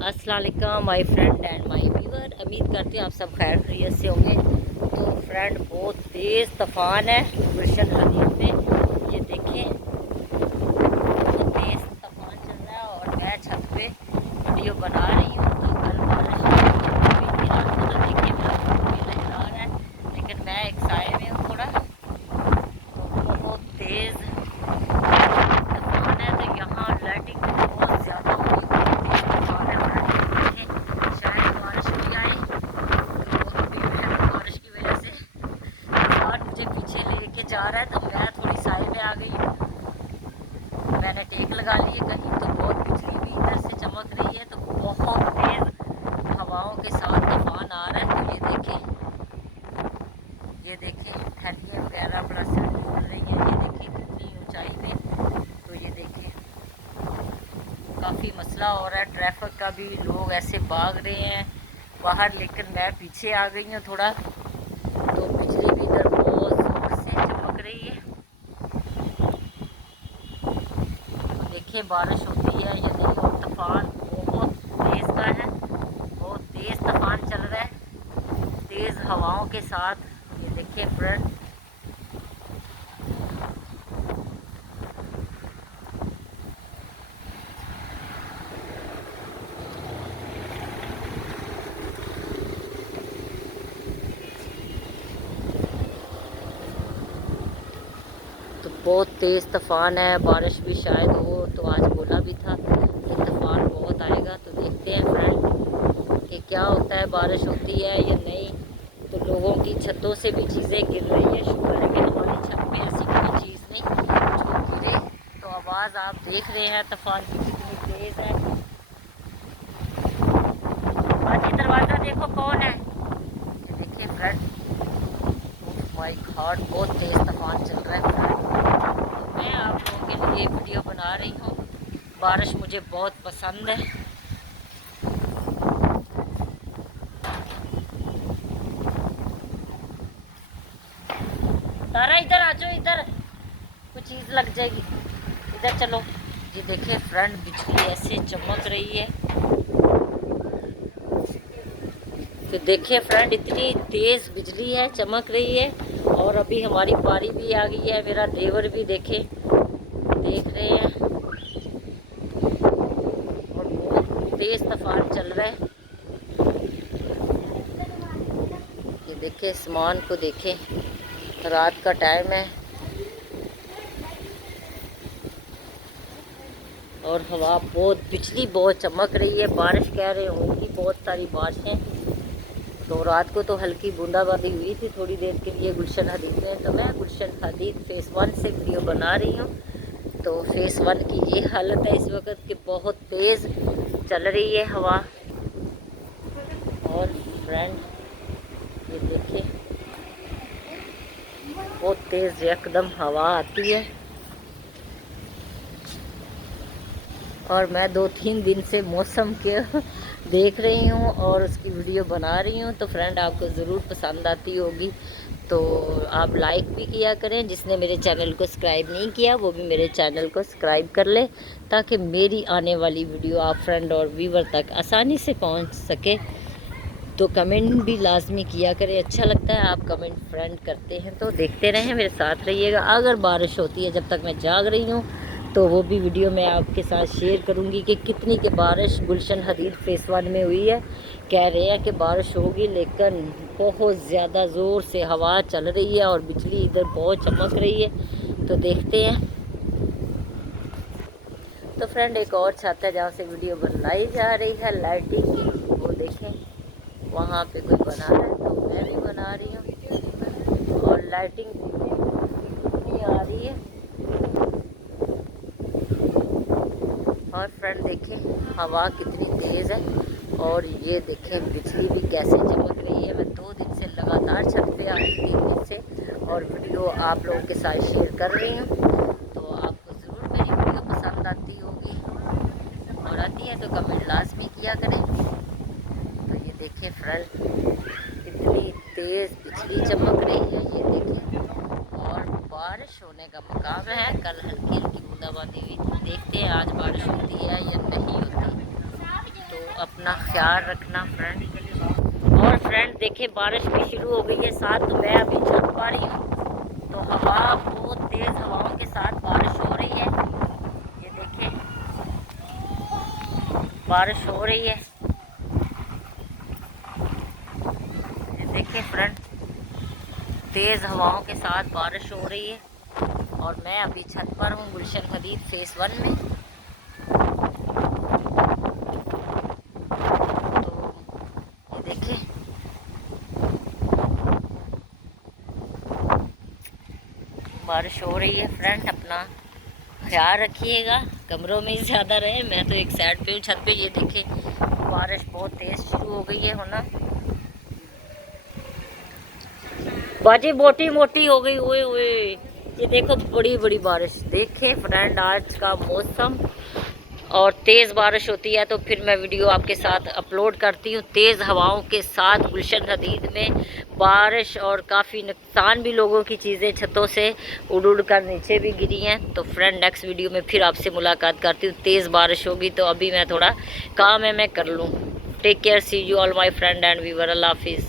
अस्सलाम वालेकुम my friend and my viewer. उम्मीद करती हूँ आप सब खैर खैरियत से होंगे। तो फ्रेंड, बहुत तेज़ तूफ़ान है गुलशन हदीद में। ये देखें, बहुत तेज़ तूफ़ान चल रहा है और मैं छत पे वीडियो बना रही हूँ। तो कल बारिश हुई थी रात को, तो देखिए मेरा फोन भी लहरा रहा है, लेकिन मैं एक साए में हूँ थोड़ा। तो बहुत तेज़ तूफ़ान है, तो यहाँ लाइटिंग बहुत ज़्यादा हो रही है। तूफ़ान है और देखें, शायद बारिश भी आए। तो अभी मैं बारिश की वजह से तूफ़ान मुझे पीछे लेके जा रहा है, तो मैं थोड़ी साइड में आ गई हूँ। मैंने टेक लगा ली है कहीं, तो बहुत बिजली भी इधर से चमक रही है। तो बहुत तेज़ हवाओं के साथ तूफ़ान आ रहा है। तो ये देखें ठंडियाँ वगैरह बड़ा से बोल रही है। ये देखिए कितनी ऊंचाई पे। तो ये देखिए काफ़ी मसला हो रहा है ट्रैफिक का भी, लोग ऐसे भाग रहे हैं बाहर, लेकिन मैं पीछे आ गई हूँ थोड़ा। तो बिजली भी इधर बहुत ज़ोर से चमक रही है। तो देखिए बारिश होती है या नहीं, और तूफ़ान बहुत तेज़ का है, बहुत तेज़ तूफ़ान चल रहा है तेज़ हवाओं के साथ। ये देखिए फ्रेंड, तो बहुत तेज़ तूफ़ान है। बारिश भी शायद हो, तो आज बोला भी था कि तूफ़ान बहुत आएगा। तो देखते हैं फ्रेंड कि क्या होता है, बारिश होती है या नहीं। तो लोगों की छतों से भी चीज़ें गिर रही है। शुक्र है कि हमारी छत पे ऐसी कोई चीज़ नहीं जो गिरे। तो आवाज़ आप देख रहे हैं तूफ़ान की कितनी तेज़ है। बाकी दरवाज़ा देखो कौन है। ये देखिए फ्रेंड, माय गॉड, बहुत तेज़ तूफ़ान चल रहा है फ्रेंड। तो मैं आप लोगों के लिए वीडियो बना रही हूँ। बारिश मुझे बहुत पसंद है। तारा इधर आ जाओ, इधर कुछ चीज़ लग जाएगी, इधर चलो। ये देखिए फ्रेंड, बिजली ऐसे चमक रही है। तो देखिए फ्रेंड, इतनी तेज़ बिजली है, चमक रही है। और अभी हमारी बारी भी आ गई है। मेरा देवर भी देखे देख रहे हैं। और बहुत तेज़ तूफान चल रहा है। ये देखिए आसमान को देखें, रात का टाइम है और हवा बहुत, बिजली बहुत चमक रही है। बारिश कह रहे होंगी, बहुत सारी बारिशें। तो रात को तो हल्की बूंदाबांदी हुई थी थोड़ी देर के लिए गुलशन हदीद में। तो मैं गुलशन हदीद फेज़ 1 से वीडियो बना रही हूँ। तो फेज़ 1 की ये हालत है इस वक्त कि बहुत तेज़ चल रही है हवा। और फ्रेंड ये देखिए, बहुत तेज़ एकदम हवा आती है। और मैं 2-3 दिन से मौसम के देख रही हूँ और उसकी वीडियो बना रही हूँ। तो फ्रेंड आपको ज़रूर पसंद आती होगी। तो आप लाइक भी किया करें। जिसने मेरे चैनल को सब्सक्राइब नहीं किया वो भी मेरे चैनल को सब्सक्राइब कर ले, ताकि मेरी आने वाली वीडियो आप फ्रेंड और व्यूवर तक आसानी से पहुँच सके। तो कमेंट भी लाजमी किया करें, अच्छा लगता है आप कमेंट फ्रेंड करते हैं। तो देखते रहें, मेरे साथ रहिएगा। अगर बारिश होती है जब तक मैं जाग रही हूँ, तो वो भी वीडियो मैं आपके साथ शेयर करूँगी कि कितनी की बारिश गुलशन हदीद फेज़ 1 में हुई है। कह रहे हैं कि बारिश होगी, लेकिन बहुत ज़्यादा ज़ोर से हवा चल रही है और बिजली इधर बहुत चमक रही है। तो देखते हैं। तो फ्रेंड, एक और छत है जहाँ से वीडियो बनाई जा रही है लाइटिंग की, वो देखें वहाँ पे कोई बना रहा है, तो मैं भी बना रही हूँ। और लाइटिंग भी आ रही है। और फ्रेंड देखें हवा कितनी तेज़ है। और ये देखें बिजली भी कैसे चमक रही है। मैं 2 दिन से लगातार छत पे आ रही, 3 दिन से, और वीडियो आप लोगों के साथ शेयर कर रही हूँ। तो आपको ज़रूर मेरी वीडियो पसंद आती होगी, और आती है तो कमेंट लाजमी किया करें। तो ये देखिए फ्रेंड, कितनी तेज़ बिजली चमक रही है, ये देखिए। और बारिश होने का मकाम है। कल हल्की हल्की बूंदाबांदी हुई थी, देखते हैं आज बारिश होती है या नहीं होती। तो अपना ख्याल रखना फ्रेंड। और फ्रेंड देखिए बारिश भी शुरू हो गई है साथ, तो मैं अभी छत पर ही हूँ, तो हवा बहुत तेज़ हवाओं के साथ बारिश हो रही है। ये देखिए बारिश हो रही है, ये देखिए फ्रेंड तेज़ हवाओं के साथ बारिश हो रही है। और मैं अभी छत पर हूँ गुलशन हदीद फेज़ 1 में। तो ये देखिए बारिश हो रही है फ्रेंड, अपना ख्याल रखिएगा, कमरों में ही ज़्यादा रहे। मैं तो एक साइड पे हूँ छत पे। ये देखिए बारिश बहुत तेज़ शुरू हो गई है होना, बाजी मोटी मोटी हो गई। ओए ओए ये देखो बड़ी बड़ी बारिश। देखे फ्रेंड आज का मौसम, और तेज़ बारिश होती है तो फिर मैं वीडियो आपके साथ अपलोड करती हूँ। तेज़ हवाओं के साथ गुलशन हदीद में बारिश, और काफ़ी नुकसान भी, लोगों की चीज़ें छतों से उड़ उड़ कर नीचे भी गिरी हैं। तो फ्रेंड नेक्स्ट वीडियो में फिर आपसे मुलाकात करती हूँ। तेज़ बारिश होगी तो अभी मैं थोड़ा काम है मैं कर लूँ। Take care, see you all my friend and viewer, अल्लाह हाफिज़।